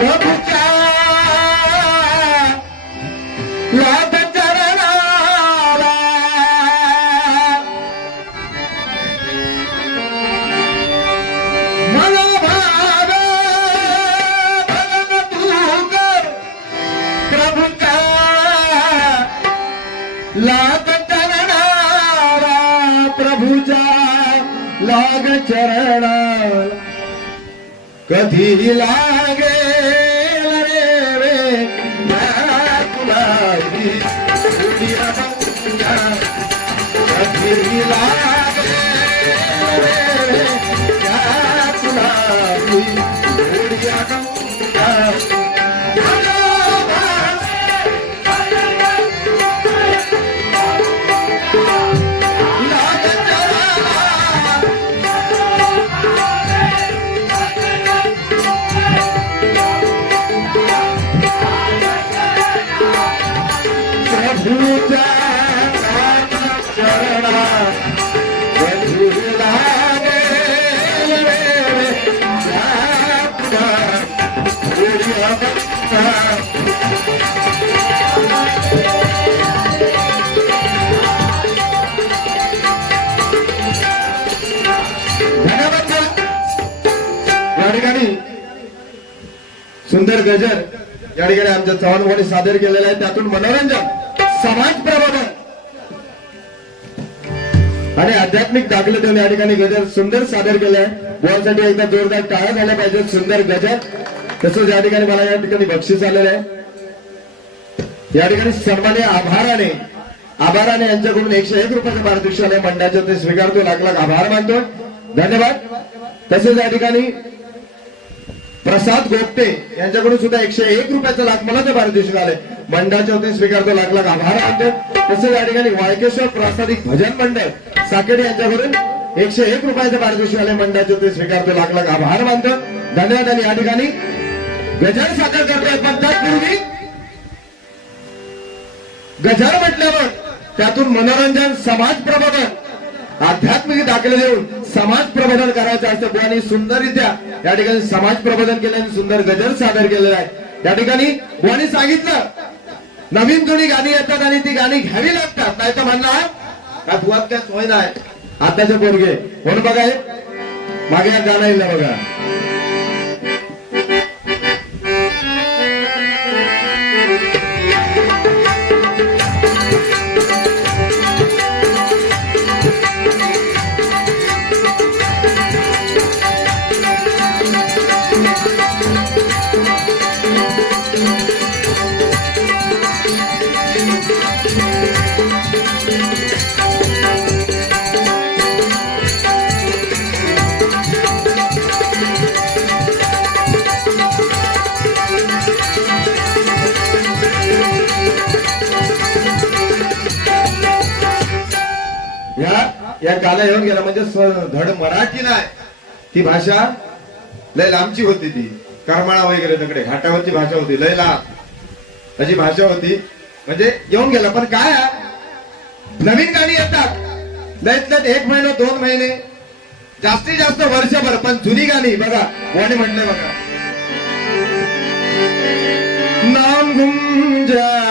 प्रभूच्या लाभ चरणाला मनोभाव भगत तू कर प्रभूच्या लाभ चरणाला प्रभूच्या लाग चरणा कधी लागेल रे तुला कधी लागेल रे तुला या ठिकाणी सुंदर गजर या ठिकाणी आमच्या चव्हाणवाणी सादर केलेला आहे. त्यातून मनोरंजन, समाज प्रबोधन आणि आध्यात्मिक दाखले देऊन या ठिकाणी गजर सुंदर सादर केलाय. बोलसाठी एकदा जोरदार टाळ्या झाल्या पाहिजेत. सुंदर गजर. तसंच या ठिकाणी मला या ठिकाणी बक्षीस आलेलं आहे. या ठिकाणी सन्मान्य आभाराने यांच्याकडून 101 रुपयाचं पारितोषिक आलंय. मंडळाचं ते स्वीकारतो. लाख लाख आभार मानतो. धन्यवाद. तसेच या ठिकाणी प्रसाद गोपटे यांच्याकडून सुद्धा 101 रुपयाचं लाख मोलाचं पारितोषिक आलंय. मंडळाच्या वतीने स्वीकारतो. लाख लाख आभार मानतो. तसेच या ठिकाणी वाळकेश्वर प्रास्ताविक भजन मंडळ साकेडे यांच्याकडून 101 रुपयाचं पारितोषिक आलंय. मंडळाच्या वतीने स्वीकारतो. लाख लाख आभार मानतो. धन्यवाद. आणि या ठिकाणी गजर सादर करतोय. पण त्यापूर्वी गजर म्हटल्यावर त्यातून मनोरंजन, समाज प्रबोधन, आध्यात्मिक दाखले देऊन समाज प्रबोधन करायचं असतं. बुवानी सुंदररित्या या ठिकाणी समाज प्रबोधन केल्याने सुंदर गजर सादर केलेला आहे. या ठिकाणी बुवानी सांगितलं नवीन जुनी गाणी येतात आणि ती गाणी घ्यावी लागतात. नाही तर म्हणणार काय बुवात काय सोय नाही आताचे पोरगे म्हणून बघा मागे गाणं येईल बघा. या गाणं येऊन गेला म्हणजे धड मराठी नाही, ती भाषा लय लांबची होती. ती करमाळा वगैरे तिकडे घाटावरची भाषा होती. लय लांब अशी भाषा होती. म्हणजे येऊन गेला. पण काय नवीन गाणी येतात लयत लयत 1 महिना 2 महिने जास्तीत जास्त वर्षभर. पण जुनी गाणी बघा कोणी म्हणलंय बघा. नाम गुम जाए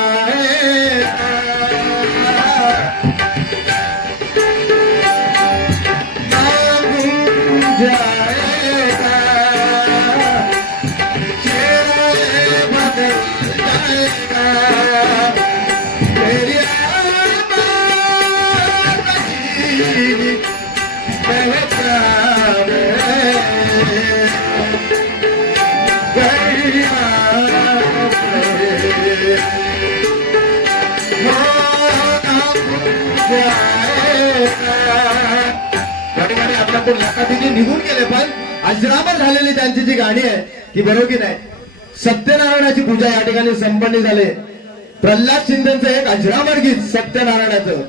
निघून गेले. पण अजरामर झालेली त्यांची जी गाणी आहे ती बरोबर की नाही. सत्यनारायणाची पूजा या ठिकाणी संपन्न झाले. प्रल्हाद शिंदेचं एक अजरामर गीत सत्यनारायणाचं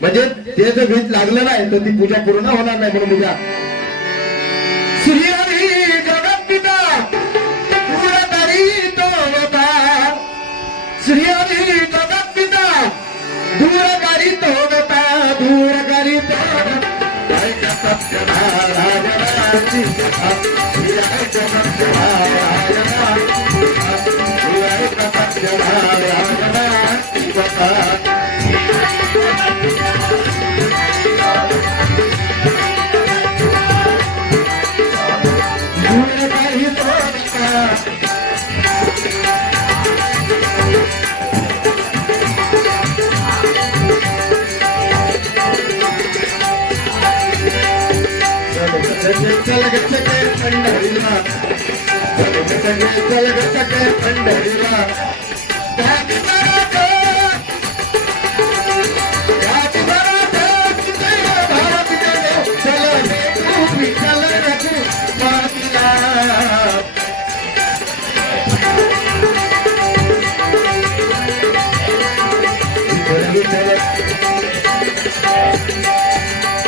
म्हणजे ते जर गीत लागलं नाही तर ती पूजा पूर्ण होणार नाही. म्हणून पूजा श्री हरी जगत्पिता दूरकरी तो होता. श्री हरी जगत्पिता दूरकरी तो होता. दूरकरी तो सत्यनारायणाची चल ग सगळे पंढरीला चल ग सगळे पंढरीला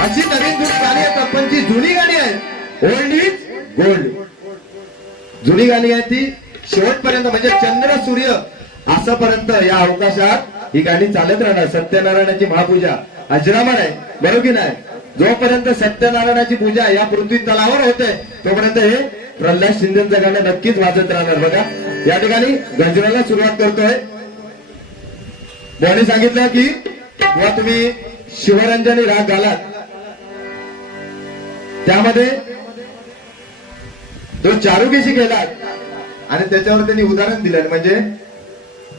अशी नवीन जुनी गाणी आहेत पण जी जुनी गाणी आहेत ओल्ड इज गोल्ड. जुनी गाणी आहेत ती शेवटपर्यंत म्हणजे चंद्र सूर्य असंपर्यंत या अवकाशात ही गाणी चालत राहणार. सत्यनारायणाची महापूजा अजरामर आहे बरोबर की नाही. जोपर्यंत सत्यनारायणाची पूजा या पृथ्वी तलावर होते तोपर्यंत हे प्रल्हाद शिंदेचं गाणं नक्कीच वाजत राहणार. बघा या ठिकाणी गजराला सुरुवात करतोय. त्यांनी सांगितलं की जेव्हा तुम्ही शिवरंजनी राग घालात त्यामध्ये तो चारुकेशी केलात आणि त्याच्यावर त्यांनी उदाहरण दिलं म्हणजे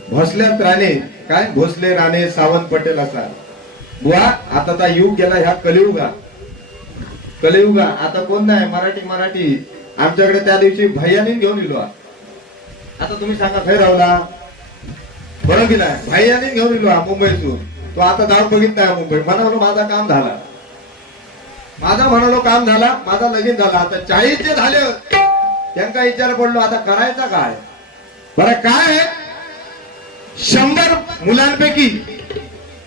भोसल्यात राणे काय भोसले राणे सावंत पटेल असा बुवा आता युग गेला ह्या कलियुगा आता कोण नाही मराठी आमच्याकडे त्या दिवशी भैयानी घेऊन इलो. आता तुम्ही सांगा खै रावला बरोबर की नाही. भैयानी घेऊन इलो मुंबईतून तो आता जाऊन बघितला मुंबई म्हणालो माझा काम झाला माझा लगीन झाला. आता 40 झाले त्यांना विचार पडलो आता करायचा काय. बरं काय 100 मुलांपैकी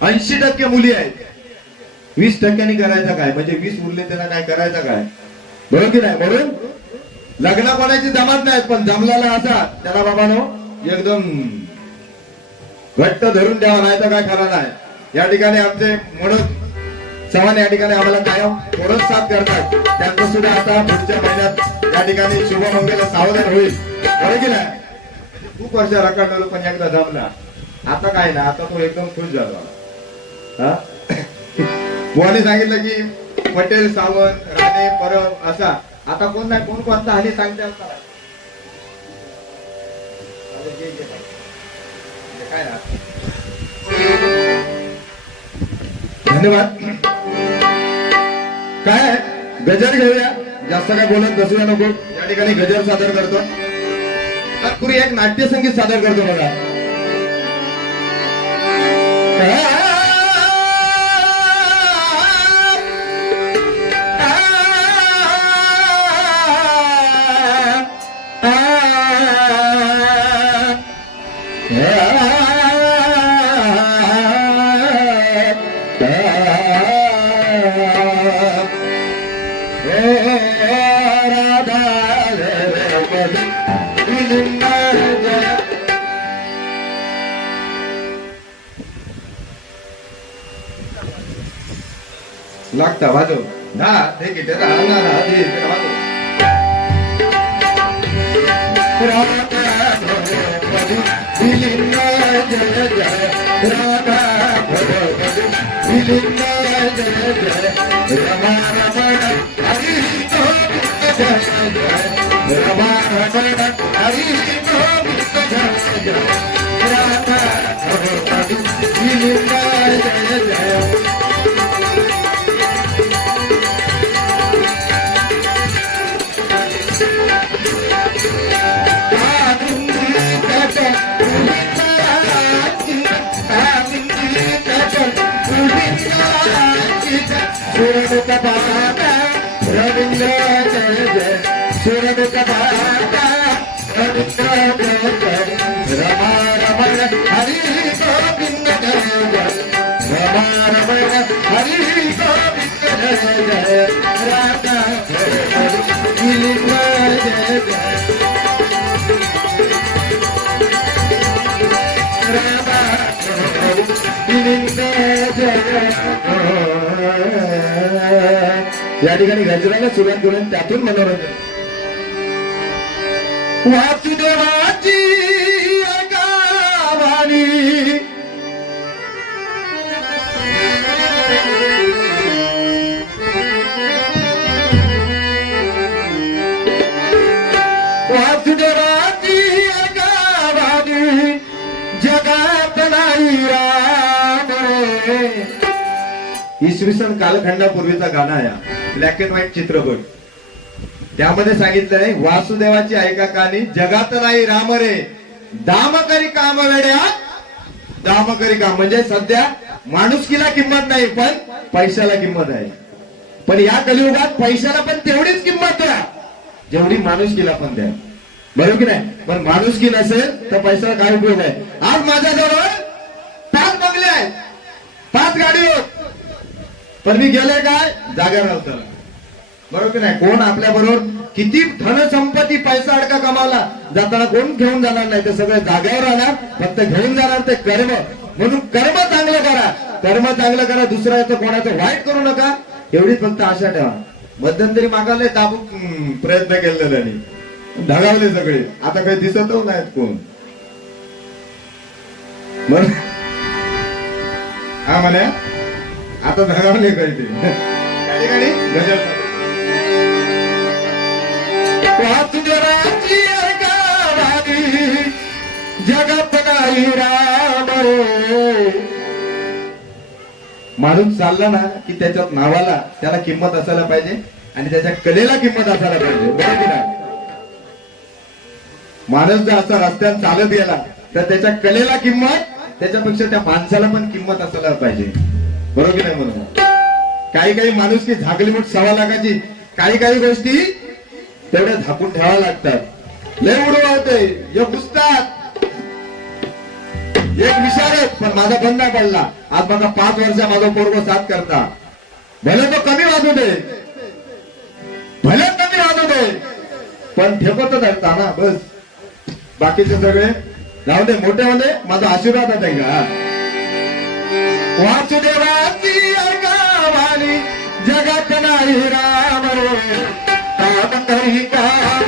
80% मुली आहेत. 20% करायचा काय म्हणजे 20 उरले त्यांना काय करायचं काय बरोबर की नाही. म्हणून लग्न कोणाची जमत नाहीत पण जमलेला असा त्याला बाबानो एकदम घट्ट धरून द्यावा नाही तर काय खरा नाही. या ठिकाणी आमचे म्हणून चव्हाण या ठिकाणी आम्हाला कायम थोडंच साथ करतात. त्यांचं सुद्धा आता पुढच्या महिन्यात या ठिकाणी शुभमंगल सावधान होईल बरोबर की नाही. खूप वर्ष रखडलेलो पण एकदा जमला आता काय ना आता तो एकदम खुश झाला. बुवाने सांगितलं की पटेल सावंत राणे परब असा आता कोण नाही कोण कोणता हल्ली सांगते काय ना. धन्यवाद. काय गजर घेऊया जास्त काय बोलत बसूया नको. या ठिकाणी गजर सादर करतो तत्पूर्वी एक नाट्यसंगीत सादर करतो बघा. लागता वाजव ना ठीक आहे त्याला वाजव. रवींद्र जय जय सूरज रमा रमण हरि गोविंद जय जय रमा रमण हरि गोविंद जय जय राधा गोविंद जय जय राधा गोविंद जय. या ठिकाणी गजराला सुरुवात करून त्यातून मनोरंजन. वासुदेवाची गावानी वासुदेवाची गावानी जगात नाही राम. इसवी सन कालखंडापूर्वीचा गाणं आहे. ब्लॅक अँड व्हाईट चित्रपट त्यामध्ये सांगितलंय वासुदेवाची ऐका कहाणी जगात नाही राम रे दाम करी काम वेड्या दाम करी काम म्हणजे सध्या माणुसकीला किंमत नाही पण पैशाला किंमत आहे. पण या कलियुगात पैशाला पण तेवढीच किंमत द्या जेवढी माणुसकीला पण द्या. बरोबर की नाही. पण माणुसकी नसेल तर पैशाला काय उपयोग आहे. आज माझ्याजवळ 5 बंगले आहेत 5 गाडी आहेत पण मी गेले काय जाग्यावर राहतो. बरोबर की नाही. कोण आपल्या बरोबर किती धनसंपत्ती पैसा अडका कमावला जाताना कोण घेऊन जाणार नाही. ते सगळे जाग्यावर राहणार. फक्त घेऊन जाणार ते कर्म. म्हणून कर्म चांगलं करा कर्म चांगलं करा. दुसऱ्याचं कोणाचं वाईट करू नका एवढीच फक्त आशा ठेवा. मध्यंतरी मागायला दाबू प्रयत्न केले त्यांनी ढगावले सगळे. आता काही दिसतच नाहीत कोण. हा म्हणे आता ढगावले काहीतरी त्या ठिकाणी गजर वासुदेवाची गावानी जगत नाही राम रे. माणूस चालला ना की त्याच्या नावाला त्याला किंमत असायला पाहिजे आणि त्याच्या कलेला किंमत असायला पाहिजे. बरोबर की नाही. माणूस जर असा रस्त्यात चालत गेला तर त्याच्या कलेला किंमत त्याच्यापेक्षा त्या माणसाला पण किंमत असायला पाहिजे. बरोबर की नाही. म्हणून काही माणूस की झाकली मोठ 1.25 लाखाची काही गोष्टी तेवढ्या झाकून ठेवाव्या लागतात. लय उडवते एक पुस्तक एक विचारत पण माझा बंद नाही पडला. आज बघा 5 वर्ष माझा पोरगो साथ करता. भले तो कमी वाजू दे पण ठेवतच असता ना बस. बाकीचे सगळे जाऊ दे मोठे मध्ये माझा आशीर्वाद आहे का. वासुदेवाची गावानी जगात नाही राम रे काम करी काम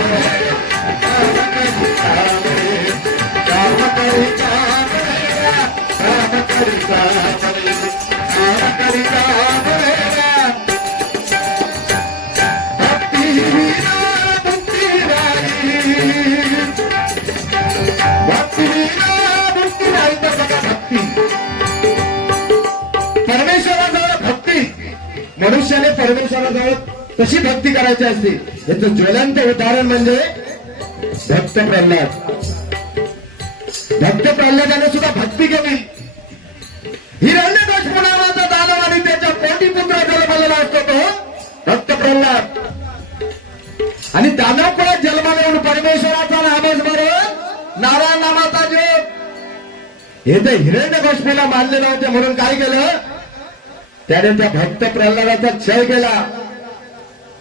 परमेश्वराजवळ भक्ती मनुष्याने परमेश्वराजवळ कशी भक्ती करायची असते याचं ज्वलंत उदाहरण म्हणजे भक्त प्रल्हाद. भक्त प्रल्हादाने सुद्धा भक्ती केली. हिरण्यकश्यप नावाचा दानव आणि त्याच्या पोटी पुत्र जन्माला असतो तो भक्त प्रल्हाद. आणि दानवपणात जन्माला येऊन परमेश्वराचा नामस्मरण नारायण नामाचा जप हे ते हिरण्यकश्यपाला मानले नव्हते. म्हणून काय केलं त्याने त्या भक्त प्रल्हादाचा क्षय केला.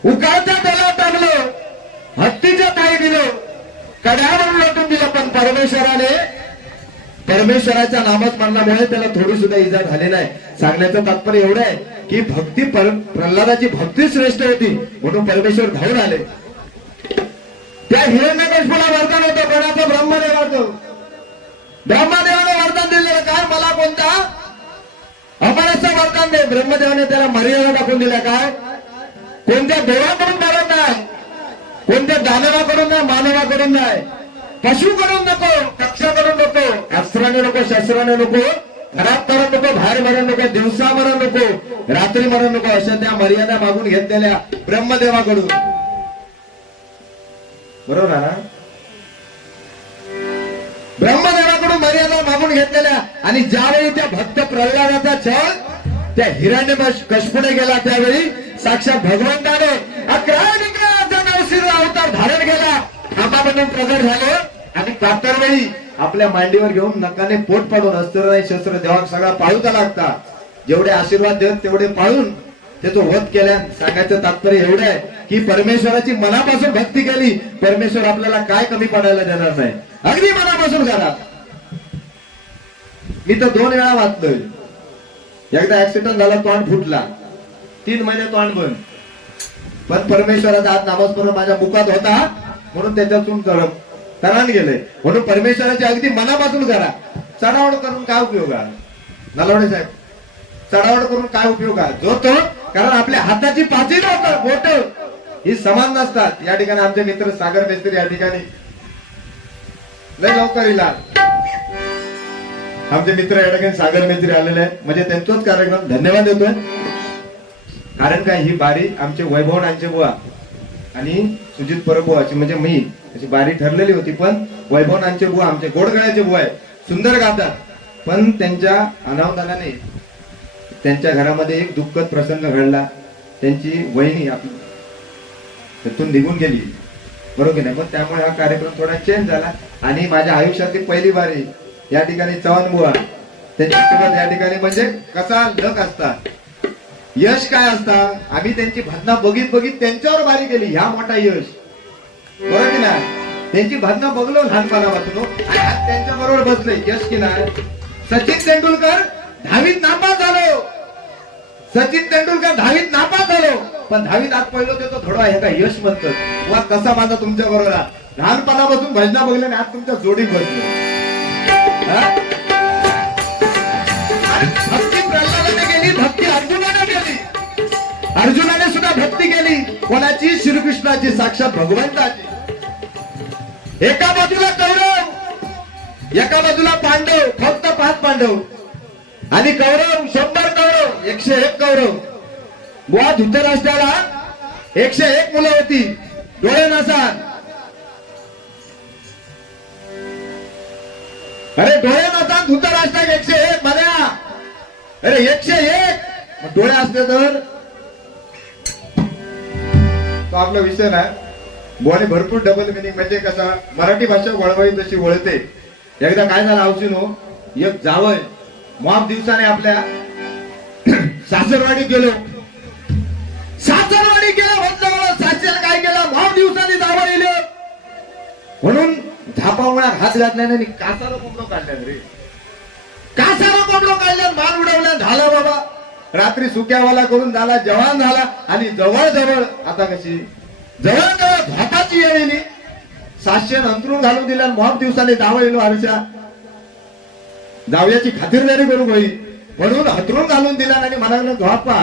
उकाळच्या त्याला टाकलं हत्तीच्या पायी दिलं कड्यावर लोटून दिलं. पण परमेश्वराच्या नामस्मरणामुळे त्याला थोडी सुद्धा इजा झाली नाही. सांगण्याचं तात्पर्य एवढं आहे की भक्ती प्रल्हादाची भक्ती श्रेष्ठ होती म्हणून परमेश्वर धावून आले. त्या हिरण्यकश्यपाला वरदान होतं कोणाचं ब्रह्मदेवाचं. ब्रह्मदेवाने वरदान दिलेलं काय मला कोणता अपराचं वरदान दे. ब्रह्मदेवाने त्याला मर्यादा दाखवून दिल्या काय कोणत्या देवाकडून मरत नाही कोणत्या दानवाकडून नाही मानवाकडून नाही पशुकडून नको पक्षाकडून नको अस्त्राने नको शस्त्राने नको घरात मरण नको बाहेर मरण नको दिवसा मरण नको रात्री मरण नको अशा त्या मर्यादा मागून घेतलेल्या ब्रह्मदेवाकडून. बरोबर आहे ना. ब्रह्मदेवाकडून मर्यादा मागून घेतलेल्या. आणि ज्यावेळी त्या भक्त प्रल्हादाचा छळ त्या हिरण्यकश्यपूने गेला त्यावेळी साक्षात भगवंताने 11 नरसिंह अवतार धारण केला. खांबामधून प्रगट झाले आणि कातरवेळी आपल्या मांडीवर घेऊन नकाने पोट पाडून अस्त्र नाही शस्त्र देवा सगळा पाळूचा लागता. जेवढे आशीर्वाद देत तेवढे पाळून त्याचं वध केल्या. सांगायचं तात्पर्य एवढं आहे की परमेश्वराची मनापासून भक्ती केली परमेश्वर आपल्याला काय कमी पडायला देणार नाही. अगदी मनापासून करा. मी तर 2 वेळा वाचलोय. एकदा ऍक्सिडेंट झाला तोंड फुटला 3 महिने तोंड बंद. पण परमेश्वराचा हात नामस्मरण माझ्या मुखात होता म्हणून त्याच्यातून तरान गेले. म्हणून परमेश्वराची अगदी मनापासून करा. चढावड करून काय उपयोग आहे नलवडे साहेब. चढावड करून काय उपयोग आहे जो तो. कारण आपल्या हाताची पाची बोट ही समान नसतात. या ठिकाणी आमचे मित्र सागर मेस्त्री या ठिकाणी लय लवकर इला आमचे मित्र या ठिकाणी सागर मेस्त्री आलेले आहेत. म्हणजे त्यांचाच कार्यक्रम धन्यवाद देतोय. कारण काय ही बारी आमचे वैभवनांचे बुवा आणि सुजित परबुवाची म्हणजे मी अशी बारी ठरलेली होती, पण वैभवनांचे बुवा आमचे गोडगळ्याचे बुवा आहे, सुंदर गातात. पण त्यांच्या अनावधानाने त्यांच्या घरामध्ये एक दुःखद प्रसंग घडला. त्यांची वहिनी आपली त्यातून निघून गेली, बरोबर की नाही. पण त्यामुळे हा कार्यक्रम थोडा चेंज झाला आणि माझ्या आयुष्यातली पहिली बारी या ठिकाणी चव्हाण बुवा त्यांच्यासोबत या ठिकाणी म्हणजे कसा लक असता, यश काय असता. आम्ही त्यांची भांडणं बघित बघित त्यांच्यावर बारी केली, ह्या मोठा यश, बरोबर की नाही. त्यांची भांडणं बघलो लहानपणापासून आणि आज त्यांच्या बरोबर बसले, यश की नाही. सचिन तेंडुलकर 10वीत नापास झालो, सचिन तेंडुलकर 10वीत नापास झालो, पण 10वीत आज पहिलो देतो थोडा हे काय यश म्हणतात. वा कसा माझा तुमच्या बरोबर लहानपणापासून भजना बघले आणि आज तुमच्या जोडीत बसलो. भक्ती प्रल्हादाने केली, भक्ती अर्जुनाने केली. अर्जुनाने सुद्धा भक्ती केली कोणाची, श्रीकृष्णाची, साक्षात भगवंताची. एका बाजूला कौरव, एका बाजूला पांडव, फक्त 5 पांडव आणि कौरव 100 कौरव, 101 कौरव. बुवा धृतराष्ट्राला 101 मुलं होती, डोळे नसात. अरे डोळे नसा धृतराष्ट्राक 101 बघा. अरे 101 डोळे असते तर तो आपला विषय नाही. बुवाने भरपूर डबल मिनिंग म्हणजे कसा मराठी भाषा वळवाई तशी वळते. एकदा काय झालं औषधो, एक जावय माप दिवसाने आपल्या सासरवाडीत गेलो. सासरवाडी गेला म्हटलं सासऱ्याने काय केलं, माप दिवसाने जावं येलं म्हणून झापामुळा हात घातल्याने कासाला कोंबडो काढल्या रे, कासाला कोंबडो काढल्या, मान उडवल्या, झाला बाबा. रात्री सुक्यावाला करून झाला, जवान झाला आणि जवळ जवळ आता कशी जवळ जवळ झापाची येळ येली. 700 अंतरून घालून दिल्या, मॉब दिवसाने जावं येलो. आरशा जावयाची खातिरदारी करून होईल म्हणून हतरून घालून दिला आणि म्हणाला झोपा.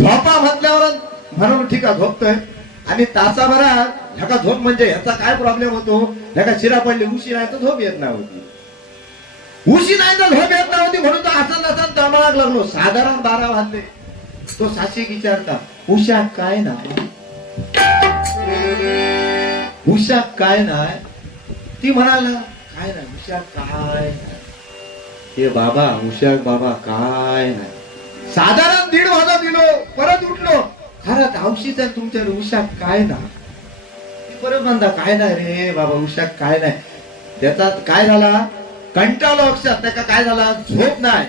झोपा म्हटल्यावर म्हणून ठीक आहे झोपतोय आणि तासाभरा ह्याका झोप म्हणजे ह्याचा काय प्रॉब्लेम होतो, ह्याका शिरा पडली, उशी नाही तर झोप येत नव्हती, उशी नाही तर झोप येत नव्हती म्हणून तो असं नसन तळमळाक लागलो. साधारण 12 वाजले. तो साक्षी विचारता उषा काय ना, उषा काय नाही. ती म्हणाला काय नाही, उषा काय नाही. हे बाबा उषा बाबा काय नाही. साधारण 1:30 वाजता दिलो, परत उठलो, खरंच औषध आहे तुमच्या उषा काय ना. परत म्हणता काय नाही रे बाबा उषा काय नाही. त्याचा काय झाला, कंटाळलो अक्षर. त्याका काय झाला, झोप नाही,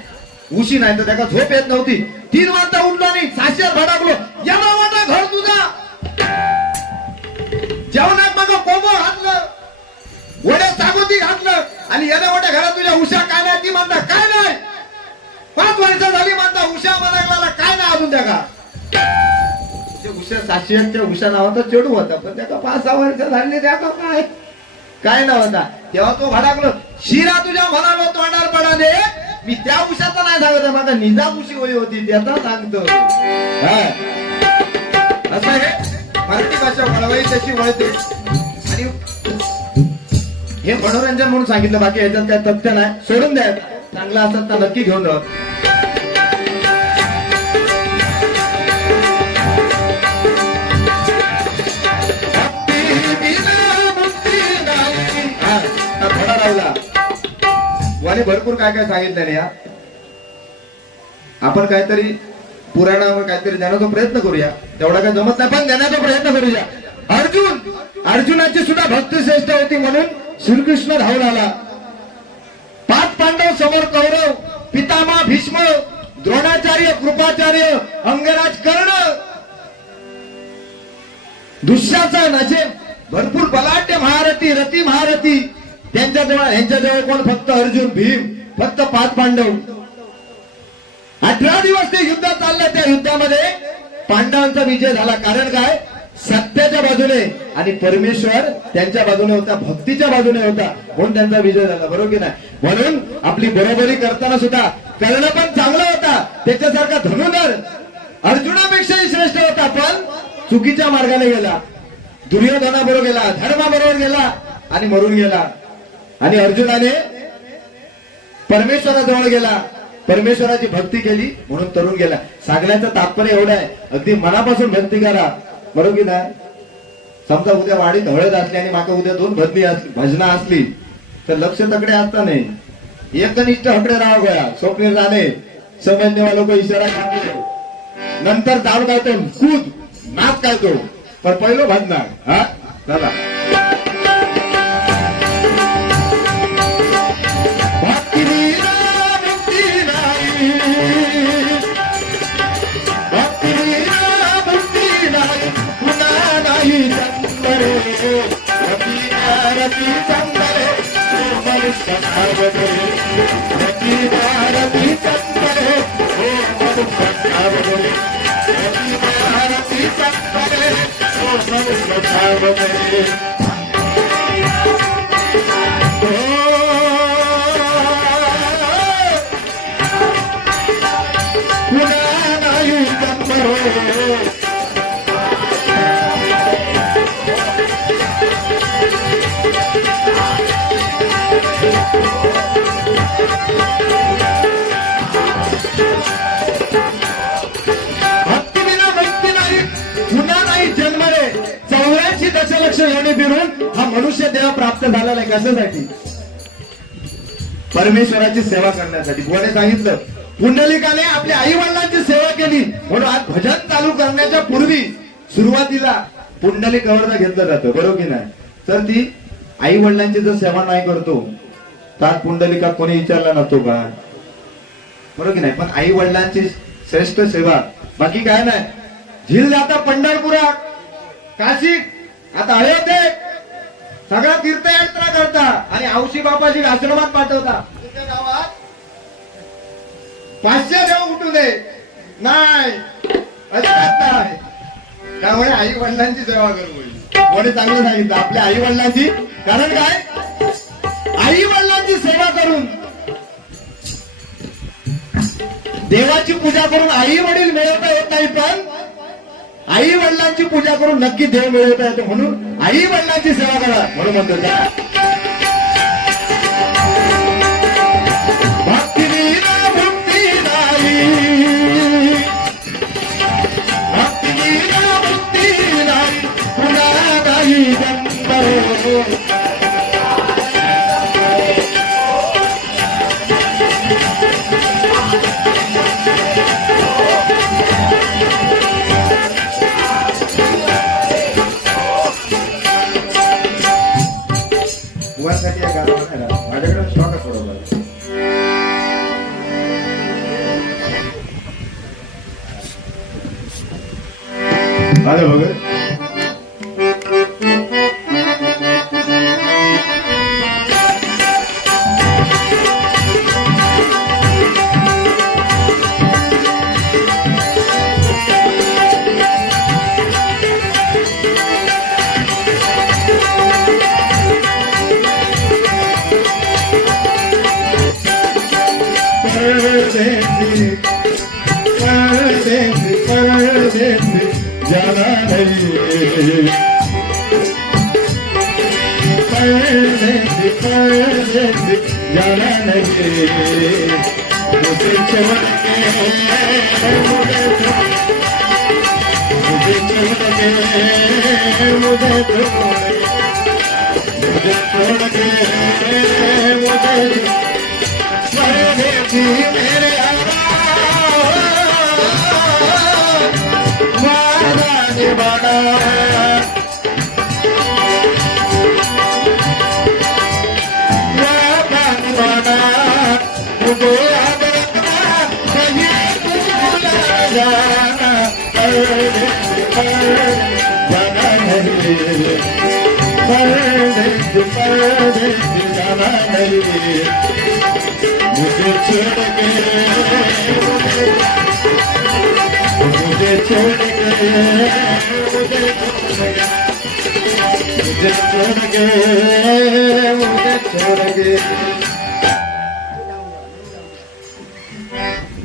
उशी नाही तर त्याका झोप येत नव्हती. 3 वाजता उठलो आणि 600 भडकलो. एवढा मोठा घर तुझा, जेवणात मग कोंबो घातलं, वड्या सागोती घातलं आणि एवढ्या मोठ्या घरात तुझ्या उषा काय नाही. ती म्हणता काय नाही, 5 वर्ष झाली म्हणता उषा मला काय नाही अजून. त्याका उषा 701च्या उषा नावाचा चेडू होता, पण त्याका 5-6 वर्ष झाली, त्याका काय काय नाव होता. तेव्हा तो भडाकलो, शिरा तुझ्या म्हणालो तोंडार पडाले. मी त्या उशाचा नाही सांगत, माझा निजाम उशी होई होती त्याचा सांगतो. असं हे मराठी भाषा वळवाई तशी वळते. आणि हे मनोरंजन म्हणून सांगितलं, बाकी याच्यात काय तथ्य नाही. सोडून द्या, चांगला असत तर नक्की घेऊन राहत. थोडा राहिला वाने भरपूर काय काय सांगितलं नाही. आपण काहीतरी पुराणावर काहीतरी देण्याचा प्रयत्न करूया. तेवढा काय जमत नाही पण देण्याचा प्रयत्न करूया. अर्जुनाची सुद्धा भक्ती श्रेष्ठ होती म्हणून श्रीकृष्ण धावून आला. 5 पांडव समोर कौरव, पितामह भीष्म, द्रोणाचार्य, कृपाचार्य, अंगराज, कर्ण, दुःशासन असे भरपूर बलाढ्य महारथी, रथी महारथी. यांच्याजवळ कोण, फक्त अर्जुन, भीम, फक्त 5 पांडव. 18 दिवस ते युद्ध चाललं. त्या युद्धामध्ये पांडवांचा विजय झाला. कारण काय, सत्याच्या बाजूने आणि परमेश्वर त्यांच्या बाजूने होता, भक्तीच्या बाजूने होता म्हणून त्यांचा विजय झाला, बरोबर की नाही. म्हणून आपली बरोबरी करताना सुद्धा कर्ण पण चांगला होता, त्याच्यासारखा धनुधर अर्जुनापेक्षाही श्रेष्ठ होता, पण चुकीच्या मार्गाने गेला, दुर्योधनाबरोबर गेला, धर्माबरोबर गेला आणि मरून गेला. आणि अर्जुनाने परमेश्वराजवळ गेला परमेश्वराची भक्ती केली म्हणून तरुण गेला. सांगण्याचं तात्पर्य एवढं आहे, अगदी मनापासून भक्ती करा, बरोबर की नाही. समजा उद्या वाडीत हळद असली आणि माका उद्या 2 भजना असली तर लक्ष तकडे असता नाही, एकनिष्ठ हकडे राहा गया स्वप्नील राणे समजणे लोक इशारा सांगतो. नंतर जाऊ काय तो कूद नाच काय तो, पण पहिलं भजना. हा चला दशलक्ष योनी फिरून हा मनुष्य देह प्राप्त झालेला आहे. कशासाठी? परमेश्वराची सेवा करण्यासाठी. कोणी सांगितलं? पुंडलिकाने आपल्या आई वडिलांची सेवा केली म्हणून आज भजन चालू करण्याच्या पूर्वी सुरुवातीला पुंडलिक अवरदा घेतलं जातं, बरोबर की नाही. तर ती आई वडिलांची जर सेवा नाही करतो तर पुंडलिका कोणी विचारला नसतो का, बरोबर की नाही. पण आई वडिलांची श्रेष्ठ सेवा, बाकी काय नाही. झील जाता पंढरपुरात, काशी, आता अयोध्ये, सगळा तीर्थयात्रा करता आणि औशी बापाची आश्रमात पाठवता. तुमच्या गावात 500 देव उठू दे नाही, अजिबात नाही. त्यामुळे आई वडिलांची सेवा करू. कोणी चांगलं सांगितलं आपल्या आई वडिलांची. कारण काय? आई वडिलांची सेवा करून देवाची पूजा करून आई वडील मिळवता येत नाही, पण आई वडिलांची पूजा करून नक्की देव मिळवता येतो. म्हणून आई वडिलांची सेवा करा म्हणून म्हणतो. भक्ती विना मुक्ती नाही, भक्ती विना मुक्ती नाही, पुन्हा नाही जन्म. बुवासाठी या गाणं म्हणायला माझ्याकडे स्टॉक आहे थोडंफार. आलं बघ. जाना नहीं, जाना नहीं, मुझे छोड़ के मुझे छोड़ के मुझे छोड़ के मुझे मेरे बड़ा जाना नहीं, मुझे छोड़ के मुझे छोड़ के मुझे छोड़ के मुझे छोड़ के.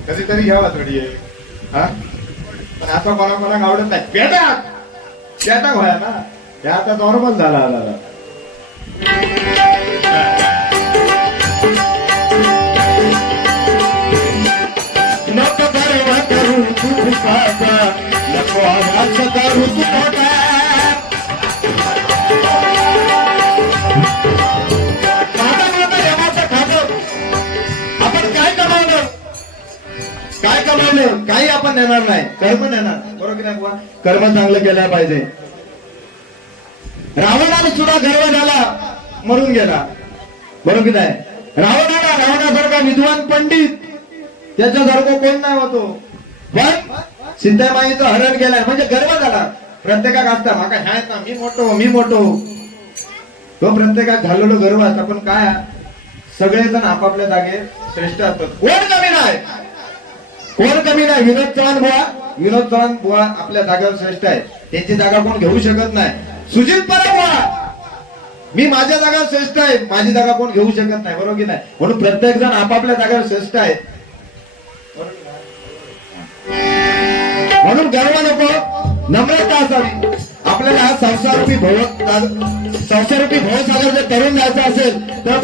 कधीतरी घ्यावा थोडी आहे. हा पण आता कोणाकोणाला आवडत नाही. पेटाक पेटाक व्हाया ना, हे आता नॉर्मल झाला. आला गर्व करू तू भिकाचा, नको आवाज करू तू मोठा. काय कमावलं? काही आपण नेणार नाही, कर्म नेणार. बरोबर की नाही बुवा? कर्म चांगलं केलं पाहिजे. रावणाला सुद्धा गर्व झाला, मरून गेला. बरोबर की नाही? रावणासारखा विद्वान पंडित त्याच्यासारखं कोण नाही होतो, पण सीतामाईचं हरण केलंय म्हणजे गर्व झाला. प्रत्येकाक असता माका ह्या ना, मी मोठो तो प्रत्येकात झालेलो गर्व असता. पण काय सगळेजण आपापल्या जागे श्रेष्ठ असतात. कोण कमी नाही. विनोद चव्हाण बुवा आपल्या जागेवर श्रेष्ठ आहे. त्यांची जागा कोण घेऊ शकत नाही. सुजित परब बुवा मी माझ्या जागेवर श्रेष्ठ आहे, माझी जागा कोण घेऊ शकत नाही. बरोबर की नाही? म्हणून प्रत्येक जण आपापल्या जागेवर श्रेष्ठ आहे. म्हणून गर्व नको, नम्रता असावी. आपल्याला हा संसारूपी भवसागर जर तरुण जायचं असेल तर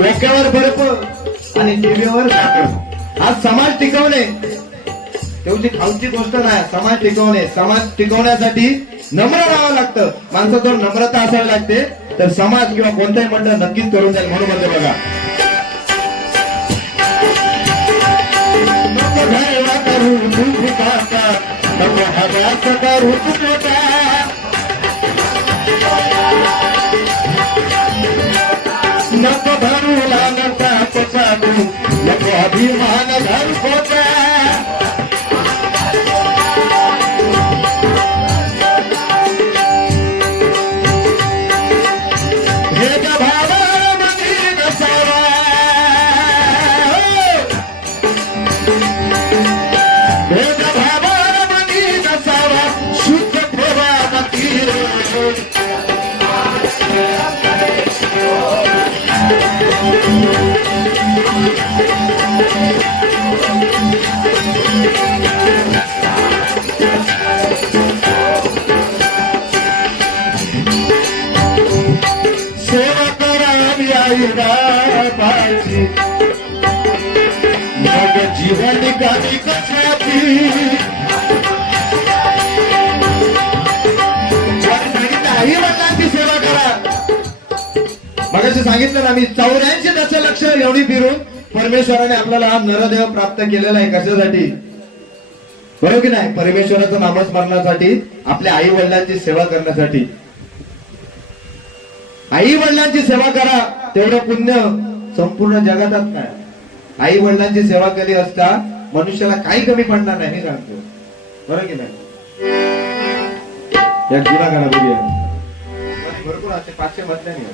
डोक्यावर बर्फ आणि टीव्हीवर साखर. आज समाज टिकवणे तेवढी खाऊची गोष्ट नाही. समाज टिकवण्यासाठी नम्र राहावं लागतं. माणसाजवळ नम्रता असावी लागते तर समाज किंवा कोणताही मंडळ नक्कीच करून जाईल. म्हणून म्हणते बघा, करू तू भिकाचा, नको आवाज करू तू मोठा. नको धरू लागता पसारू, नको अभिमान धरू खोटा. भेदभावामध्ये नसावा, भेदभावामध्ये नसावा, शुद्ध ठेवा नक्की. सेवा करावी आईला पाहिजे, मग जीवन गावी कशाची. आई वडिलांची सेवा करा. मगाशी सांगितलं ना मी, 84 दशलक्ष एवढी फिरून परमेश्वराने आपल्याला हा नरदेह प्राप्त केलेला आहे. कशासाठी? बरोबर की नाही? परमेश्वराचं नामस्मरणासाठी, आपल्या आई वडिलांची सेवा करण्यासाठी. आई वडिलांची सेवा करा, तेवढं पुण्य संपूर्ण जगातच नाही. आई वडिलांची सेवा केली असता मनुष्याला काही कमी पडणार नाही. मी सांगतो, बरोबर की नाही? या जुना गाणं बघूया, भरपूर असते 500 मधल्याने.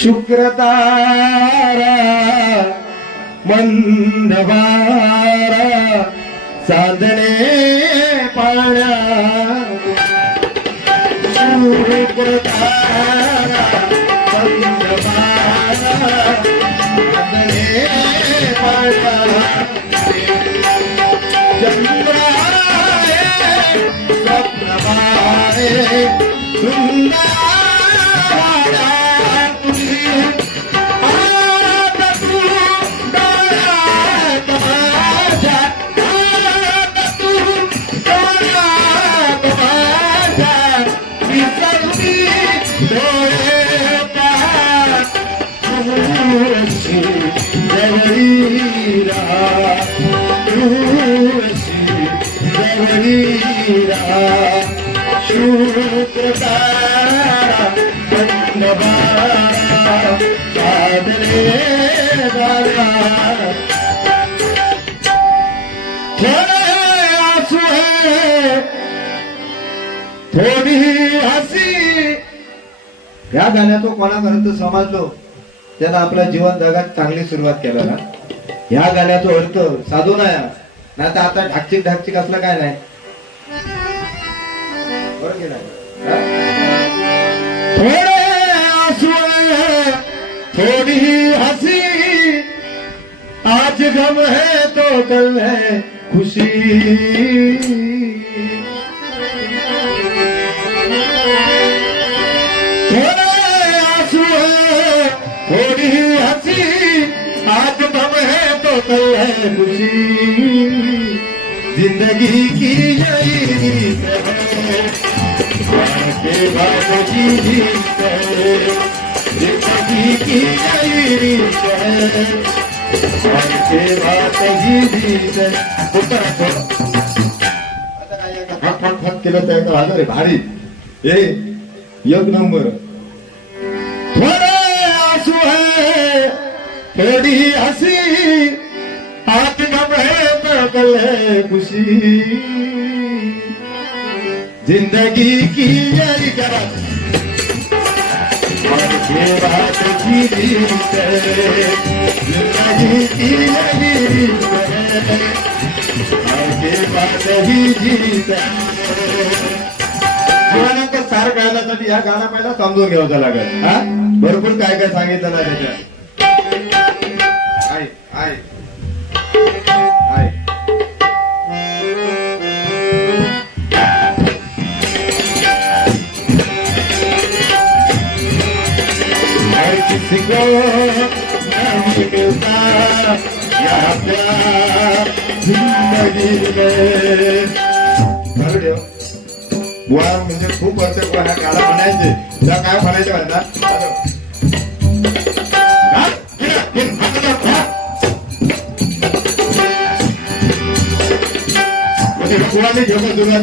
शुक्रतारा मंदवारा साधने पाण्या, शुक्रतारा मंदवारा साधने पाण्या. चंद्राये स्वप्नवारे सुंदर शुक्रतारा मंदवारा साधने वाला. थोड़े आंसू है थोडी हसी. या गाण्यातून कोणापर्यंत समजलो त्याला आपल्या जीवन जगात चांगली सुरुवात केला ना. या गाण्याचा अर्थ साधू नाही तर आता ढाकचिक असलं काय नाही. बरोबर की नाही? थोड़े आंसू है थोड़ी हंसी, आज गम है तो कल है खुशी. थोड़े आंसू है थोड़ी हंसी, आज गम है तो तो कल है खुशी जिंदगी की यही रीत है के बाद की जीत है जिंदगी की यही रीत है के बाद ही जीत है फट केलं तर वाजव रे भारी हे एक नंबर थोड़े आंसू है थोड़ी हंसी हाथ नम है तो कल है खुशी जिंदगी की यारी करा के बात की रीत है जिंदगी की यारी रीत है के बात ही जीत जीवनाचा सार कळण्यासाठी या गाणं पहिला समजून घ्यावं लागेल हा भरपूर काय काय सांगितलं ना त्याच्यात आहे आहे आहे किसी को नहीं मिलता यहाँ प्यार जिंदगी में बरोबर बुवा म्हणजे खूप वर्ष ह्या गाणं म्हणायचे त्या काय म्हणायचे म्हणतात कुणाने घेऊन सुरुवात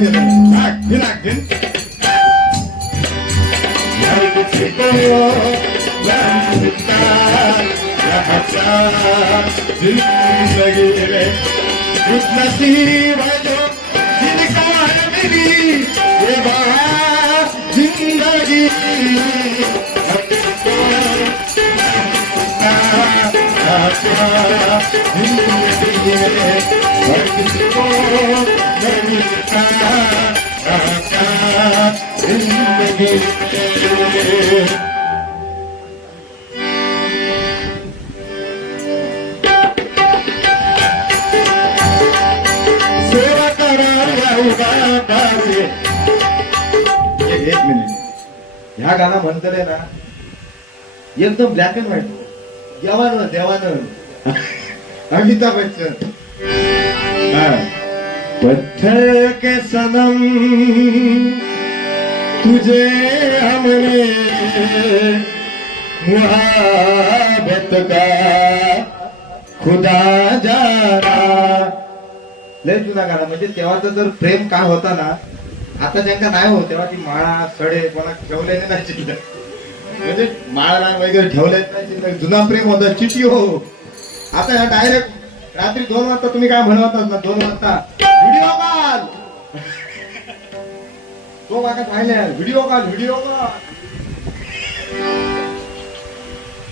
जिंदगी में कुछ नसीब है जो जिनका है मेरी ये बात जिंदगी जिंदगी में हर किसी को नहीं मिलता जिंदगी में एक मिनिट ह्या गाणं म्हणतले ना एकदम ब्लॅक अँड व्हाईट देवानं देवानं अमिताभ बच्चन पत्थर के सनम तुझे हमने मुहाबत का खुदा जाना लय जुना गाणं म्हणजे तेव्हाचा जर प्रेम काय होता ना आता ज्यांका नाही हो तेव्हा ती माळा सडे कोणा ठेवल्याने नाही शिल्लक म्हणजे माळा वगैरे ठेवल्याच नाही शिल्लक जुना प्रेम होता चिठी हो आता ह्या डायरेक्ट रात्री 2 वाजता तुम्ही काय म्हणतात ना 2 वाजता व्हिडिओ कॉल तो मागा पाहिल्या व्हिडिओ कॉल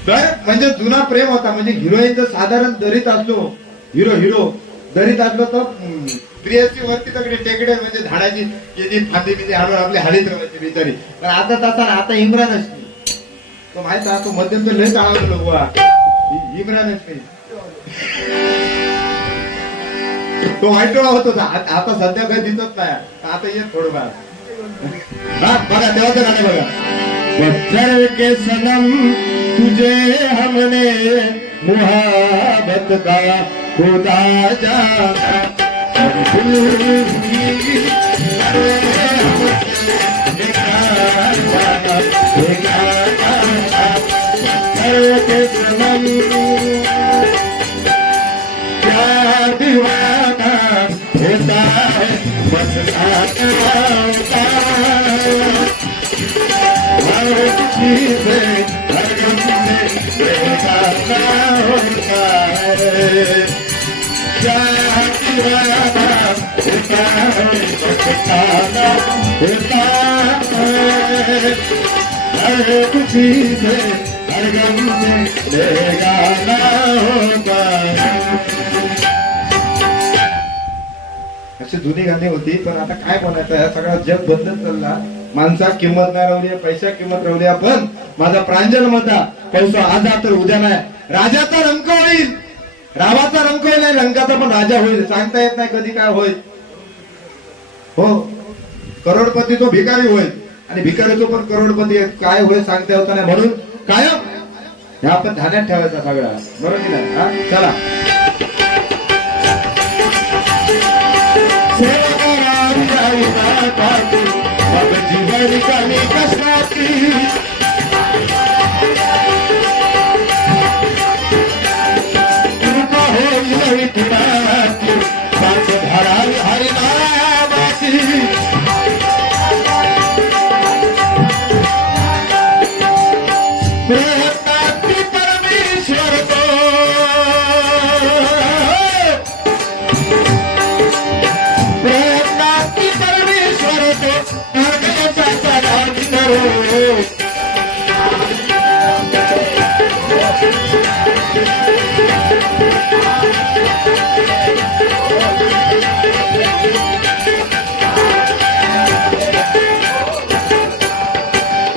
तर म्हणजे जुना प्रेम होता म्हणजे हिरोईनचं साधारण दरीत असलो हिरो दरीत असलो तर प्रियसी वरती तगडी टेकडे म्हणजे झाडाची जी फांदी बिंदी आणून आपली हाडीत रमायची बिचारी पण आता तसा आता इम्रान असते तो माहित आहे तो मध्यंतर लय चालवतो बुवा इम्रान असते तो वाईट होत होता आता सध्या काही दिसत नाही आता ये थोडंफार बघा तेव्हाचं गाणे बघा पत्थर के सनम तुझे हमने मुहाबत का खुदा जाना क्या दीवाना होता है बस आता हर चीज हर गम से बेगाना होता है क्या दीवाना होता है बस आता होता है हर चीज हर गम से बेगाना होता है अशी जुनी गाणी होती पण आता काय म्हणायचं या सगळा जग बदलत चालला माणसा किंमत नाही राहिली पैसा किंमत राहिली पण माझा प्रांजल मता पैसा आज तर उद्या नाही राजाचा रंक होईल रावाचा रंक होईल नाही रंगाचा पण राजा होईल सांगता येत नाही कधी काय होईल हो करोडपती तो भिकारी होईल आणि भिकारीचो पण करोडपती काय होईल सांगता येत नाही म्हणून कायम हे आपण ध्यानात ठेवायचा सगळा बरोबर की नाही चला मग जीवन कमी कशाची कृपा होईल विठुराची साथ धरावी हरिनामाची प्रेमाची परमेश्वर तो प्रेमाची परमेश्वर तो हृदयाचा सदाची करो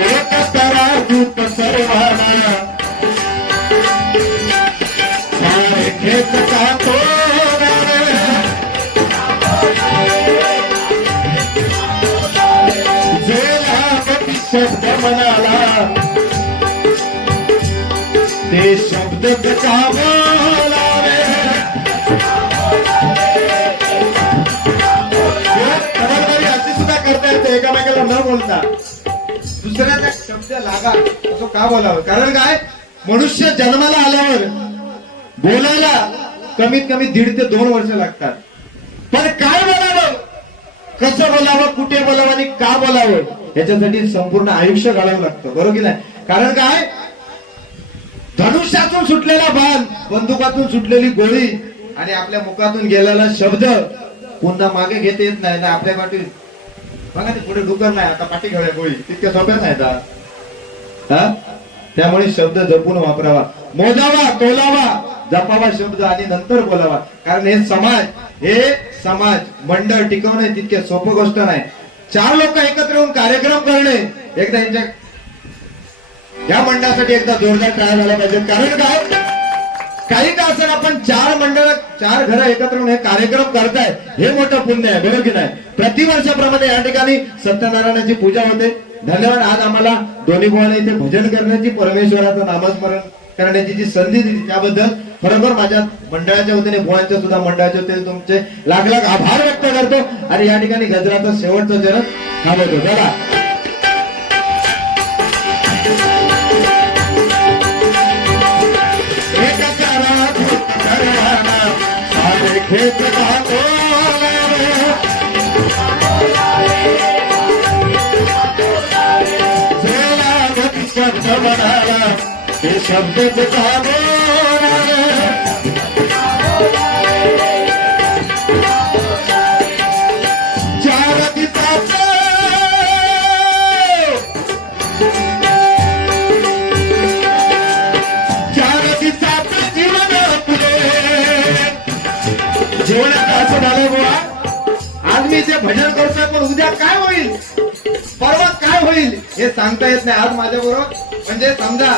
एक करा दूत सर्वाना सारे खेत का तोरा जेला शब्द म्हणाला ते शब्द का बोलावे अशी सुद्धा करता येते एकामेकाला न बोलता दुसऱ्याचा शब्द लागा असं का बोलावं कारण काय मनुष्य जन्माला आल्यावर बोलायला कमीत कमी 1.5 ते 2 वर्ष लागतात पण काय बोलावं कसं बोलावं कुठे बोलावं आणि का बोलावं याच्यासाठी संपूर्ण आयुष्य घालावं लागतं बरोबर की नाही कारण काय धनुष्यातून सुटलेला बाण बंदुकातून सुटलेली गोळी आणि आपल्या मुखातून गेलेला शब्द पुन्हा मागे घेता येत नाही ना आपल्या पाठी बघा ते पुढे डुकर नाही आता पाठी घ्याव्या गोळी तितक्या सोप्या नाहीत हा त्यामुळे शब्द जपून वापरावा मोजावा तोलावा जपावा शब्द आणि नंतर बोलावा कारण हे समाज मंडळ टिकवणे तितके सोपं गोष्ट नाही 4 लोक एकत्र येऊन कार्यक्रम करणे एकदा यांच्या या मंडळासाठी एकदा जोरदार टाळ्या झाला पाहिजे कारण काय काही का असं आपण 4 घरं एकत्र येऊन हे कार्यक्रम करताय हे मोठं पुण्य आहे बरोबर की नाही प्रतिवर्षाप्रमाणे या ठिकाणी सत्यनारायणाची पूजा होते धन्यवाद आज आम्हाला दोन्ही भावांना इथे भजन करण्याची परमेश्वराचं नामस्मरण करण्याची जी संधी दिली त्याबद्दल खरोखर माझ्या मंडळाच्या वतीने भुवांच्या सुद्धा मंडळाच्या वतीने तुमचे लाख आभार व्यक्त करतो आणि या ठिकाणी गजराचा शेवटचा चरण थांबवतो चला खेत शब्द म्हणाला ते शब्द चार दिवसात जीवन जीवनात असं झालं बुवा आज मी ते भजन करतोय पण उद्या काय होईल परवा काय होईल हे सांगता येत नाही आज माझ्या बरोबर म्हणजे समजा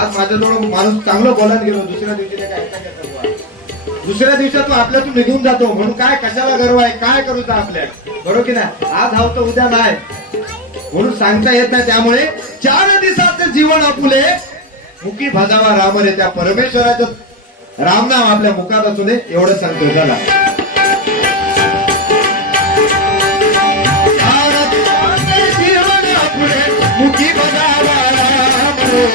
आज माझ्याजवळ माणूस चांगलं बोलायला गेलो दुसऱ्या दिवशी ते काय दुसऱ्या दिवसात तो आपल्यातून निघून जातो म्हणून काय कशाला गर्व आहे काय करू आपल्या बरोबर की नाही आज हाव तर उद्या नाही म्हणून सांगता येत नाही त्यामुळे 4 दिवसाचं जीवन आपुले मुखी भजावा राम रे त्या परमेश्वराचं रामनाम आपल्या मुखात असू दे एवढं सांगतोय चला मुखी भजावा राम रे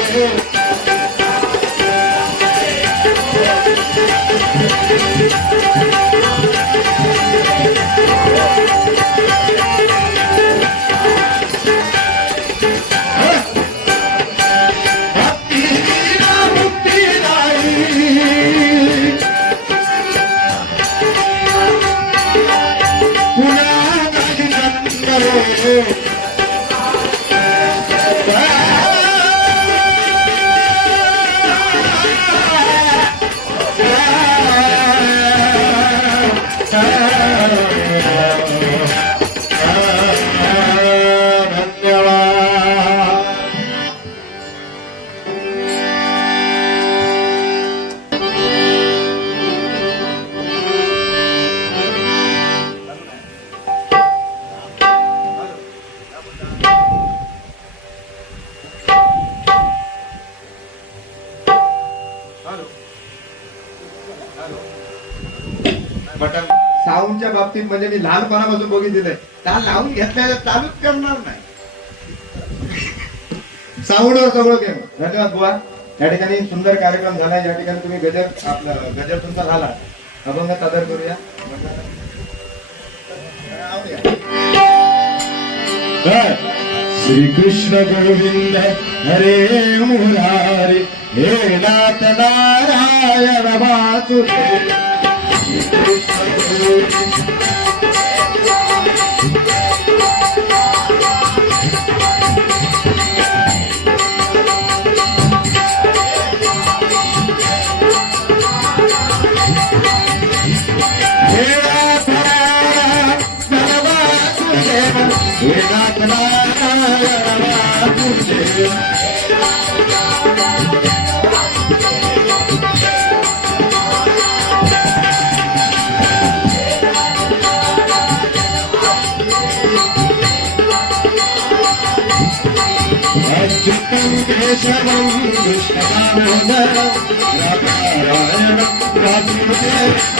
बटन साऊंडच्या बाबतीत म्हणजे मी लहानपणापासून बघितलेलं आहे, त्या लावून घेतल्याला चालूच करणार नाही. साऊंडवर सगळं गेम. धन्यवाद बुवा. या ठिकाणी सुंदर कार्यक्रम झाला. या ठिकाणी तुम्ही गजर आपला गजर तुमचा झाला. अभंग सादर करूया. श्री कृष्ण गोविंद हरे मुरारी हे नाथ नारायण वासुदेव. हे नाथ नारायण वासुदेव. अच्युतं केशवं कृष्णदामोदरं नारायणं वासुदेवं.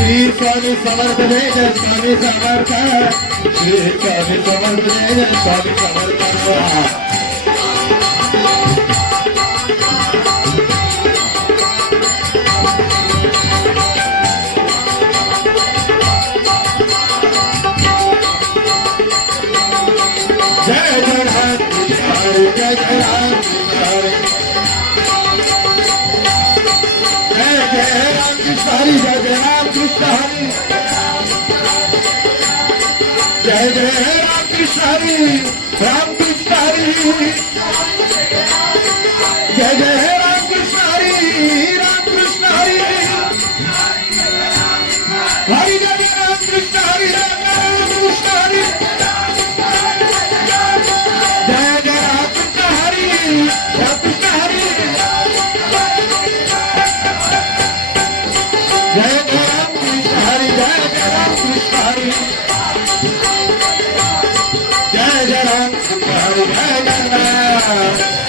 श्री स्वामी समर्थ जय स्वामी समर्थ. श्री स्वामी समर्थ जय स्वामी समर्थ. जय जय राम हरे जय जय राम हरे जय जय राम कृष्ण हरि जय जय राम कृष्ण हरि जय जय राम कृष्ण हरि राम कृष्ण हरि जय जय राम कृष्ण हरि राम कृष्ण हरि हरि जय राम कृष्ण हरि राम कृष्ण हरि जय जय राम कृष्ण हरि राम कृष्ण हरि जय जय राम कृष्ण हरि जय जय राम कृष्ण हरि जय जय राम कृष्ण हरि जय जय राम.